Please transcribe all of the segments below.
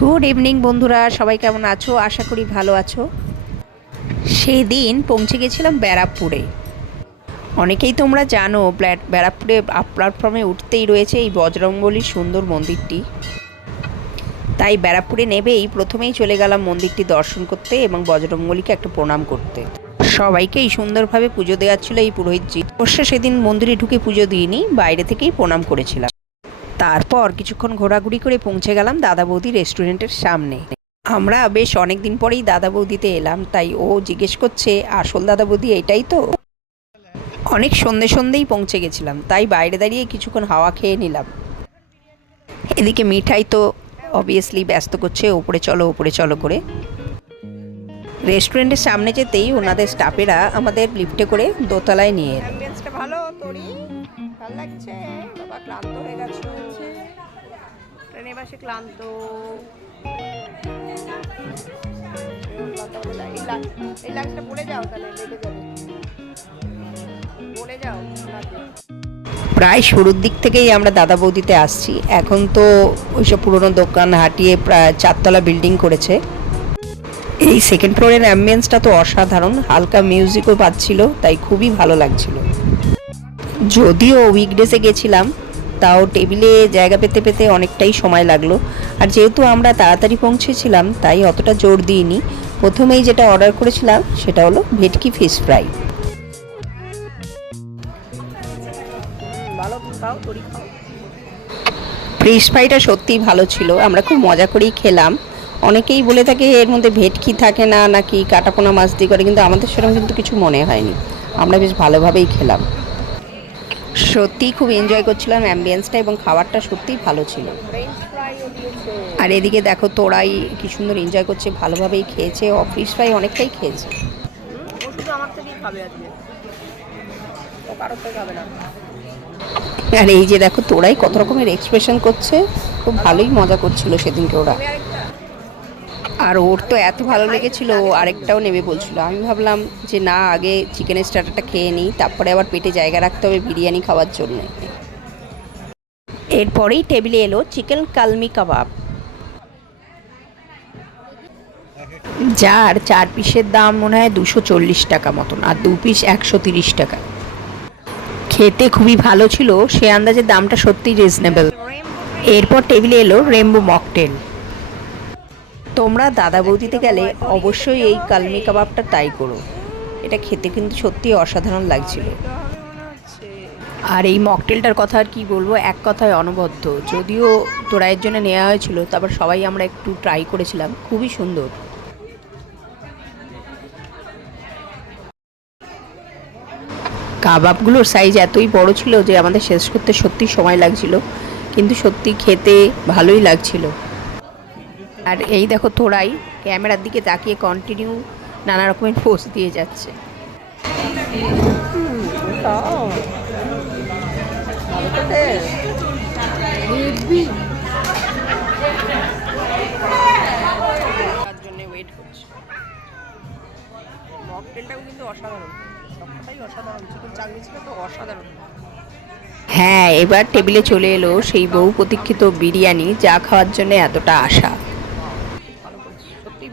Good evening বন্ধুরা। সবাই কেমন আছো? আশা করি ভালো আছো। সেই দিন পৌঁছে গেছিলাম ব্যারাকপুরে। অনেকেই তোমরা জানো ব্যারাকপুরে প্ল্যাটফর্মে উঠতেই রয়েছে এই বজরংবলির সুন্দর মন্দিরটি। তাই ব্যারাকপুরে নেবেই। প্রথমেই চলে গেলাম মন্দিরটি দর্শন করতে এবং বজরংবলীকে একটা প্রণাম করতে। সবাইকেই সুন্দরভাবে পুজো দেওয়ার ছিল এই পুরোহিতজি অবশ্য সেদিন মন্দিরে ঢুকে পুজো দিইনি, বাইরে থেকেই প্রণাম করেছিলাম। তারপর কিছুক্ষণ ঘোরাঘুরি করে পৌঁছে গেলাম দাদা বৌদি রেস্টুরেন্টের সামনে। আমরা বেশ অনেক দিন পরেই দাদা বৌদিতে এলাম, তাই ও জিজ্ঞেস করছে, আসল দাদা বৌদি এটাই তো? অনেক সন্ধে সন্ধেই পৌঁছে গেছিলাম, তাই বাইরে দাঁড়িয়ে কিছুক্ষণ হাওয়া খেয়ে নিলাম। এদিকে মিঠাই তো অবভিয়াসলি ব্যস্ত করছে, ওপরে চলো ওপরে চলো করে। রেস্টুরেন্টের সামনে যেতেই ওনাদের স্টাফেরা আমাদের লিফটে করে দোতলায় নিয়ে এলো। ভালো, তোরই? ভালো লাগছে? বাবা ক্লান্ত হয়ে গেছে। ট্রেনে বাসে ক্লান্ত। এই লাঞ্চটা যাও তাহলে যাও প্রায় শুরুর দিক থেকেই আমরা দাদা বৌদিতে আসছি। এখন তো ওইসব পুরনো দোকান হাটিয়ে প্রায় চারতলা বিল্ডিং করেছে। এই সেকেন্ড ফ্লোরের অ্যাম্বিয়েন্সটা তো অসাধারণ। হালকা মিউজিকও পাচ্ছিল, তাই খুবই ভালো লাগছিল। যদিও উইকডেসে গেছিলাম তাও টেবিলে জায়গা পেতে পেতে অনেকটাই সময় লাগল। আর যেহেতু আমরা তাড়াতাড়ি পৌঁছেছিলাম তাই অতটা জোর দিইনি। প্রথমেই যেটা অর্ডার করেছিলাম সেটা হলো ভেটকি ফিশ ফ্রাই ফিশ ফ্রাইটা সত্যিই ভালো ছিল আমরা খুব মজা করেই খেলাম। অনেকেই বলে থাকে এর মধ্যে ভেটকি থাকে না নাকি কাটাপোনা মাছ দিয়ে করে? কিন্তু আমাদের সেরকম কিন্তু কিছু মনে হয়নি। আমরা বেশ ভালোভাবেই খেলাম। সত্যিই খুব এনজয় করছিলাম অ্যাম্বিয়েন্সটা এবং খাবারটা সত্যিই ভালো ছিল। আর এদিকে দেখো তোরাই কি সুন্দর এনজয় করছে, ভালোভাবেই খেয়েছে অফিস ফ্রাই অনেকটাই খেয়েছে। আর এই যে দেখো তোরাই কত রকমের এক্সপ্রেশন করছে, খুব ভালোই মজা করছিল সেদিনকে ওরা। আর ওর তো এত ভালো লেগেছিল, ও আরেকটাও নেবে বলছিল। আমি ভাবলাম যে না, আগে চিকেনের স্টার্টারটা খেয়ে নিই, তারপরে আবার পেটে জায়গা রাখতে হবে বিরিয়ানি খাওয়ার জন্য। এরপরেই টেবিলে এলো চিকেন কালমি কাবাব। যার চার পিসের দাম মনে হয় দুশো চল্লিশ টাকা মতন, আর দু পিস একশো তিরিশ টাকা। খেতে খুবই ভালো ছিল, সে আন্দাজে দামটা সত্যিই রিজনেবল এরপর টেবিলে এলো রেমবো মকটেল তোমরা দাদা বৌদিতে গেলে অবশ্যই এই কালমি কাবাবটা তাই করো। এটা খেতে কিন্তু সত্যি অসাধারণ লাগছিল। আর এই মকটেলটার কথা আর কি বলব, এক কথায় অনবদ্য। যদিও তোরাইয়ের জন্য নেওয়া হয়েছিল, তারপর সবাই আমরা একটু ট্রাই করেছিলাম। খুবই সুন্দর। কাবাবগুলোর সাইজ এতই বড় ছিল যে আমাদের শেষ করতে সত্যি সময় লাগছিল। কিন্তু সত্যি খেতে ভালোই লাগছিল। আর এই দেখো তোরাই ক্যামেরার দিকে তাকিয়ে কন্টিনিউ নানা রকমের পোজ দিয়ে যাচ্ছে। তার জন্য ওয়েট করছি। মকটেলটাও কিন্তু অসাধারণ। অসাধারণ চাকরি ছিল তো অসাধারণ। হ্যাঁ এবার টেবিলে চলে এলো সেই বহু প্রতীক্ষিত বিরিয়ানি যা খাওয়ার জন্য এতটা আশা।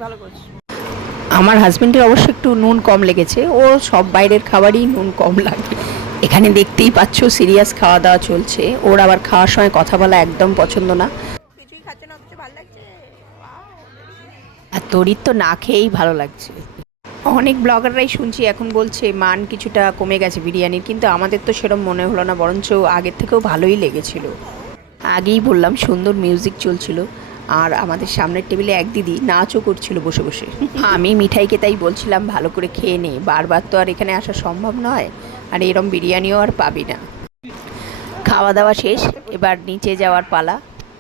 ভালো করছি? আমার হাজবেন্ডের অবশ্য একটু নুন কম লেগেছে। ও সব বাইরের খাবারই নুন কম লাগে। এখানে দেখতেই পাচ্ছ সিরিয়াস খাওয়া দাওয়া চলছে। ওর আবার খাওয়ার সময় কথা বলা একদম পছন্দ না। আর তরির তো না খেয়েই ভালো লাগছে। অনেক ব্লগাররাই শুনছি এখন বলছে মান কিছুটা কমে গেছে বিরিয়ানির। কিন্তু আমাদের তো সেরকম মনে হলো না বরঞ্চ আগের থেকেও ভালোই লেগেছিল। আগেই বললাম সুন্দর মিউজিক চলছিল। আর আমাদের সামনের টেবিলে এক দিদি নাচও করছিল বসে বসে। আমি মিঠাইকে তাই বলছিলাম, ভালো করে খেয়ে নে। বারবার তো আর এখানে আসা সম্ভব নয়। আর এরম বিরিয়ানিও আর পাবি না। খাওয়া দাওয়া শেষ, এবার নিচে যাওয়ার পালা।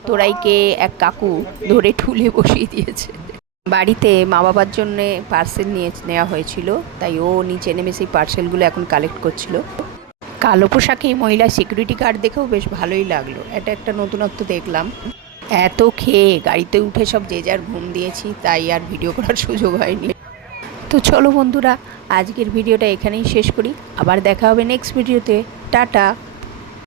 তোরাইকে এক কাকু ধরে ঠুলে বসিয়ে দিয়েছে। বাড়িতে মা বাবার জন্য পার্সেল নিয়ে নেওয়া হয়েছিল, তাই ও নিচে নেমে সেই পার্সেলগুলো এখন কালেক্ট করছিল। কালো পোশাকে মহিলা সিকিউরিটি গার্ড দেখেও বেশ ভালোই লাগল। এটা একটা নতুনত্ব দেখলাম। এত খেয়ে গাড়িতে উঠে সব যে যার ঘুম দিয়েছি, তাই আর ভিডিও করার সুযোগ হয়নি। তো চলো বন্ধুরা, আজকের ভিডিওটা এখানেই শেষ করি। আবার দেখা হবে নেক্সট ভিডিওতে টাটা!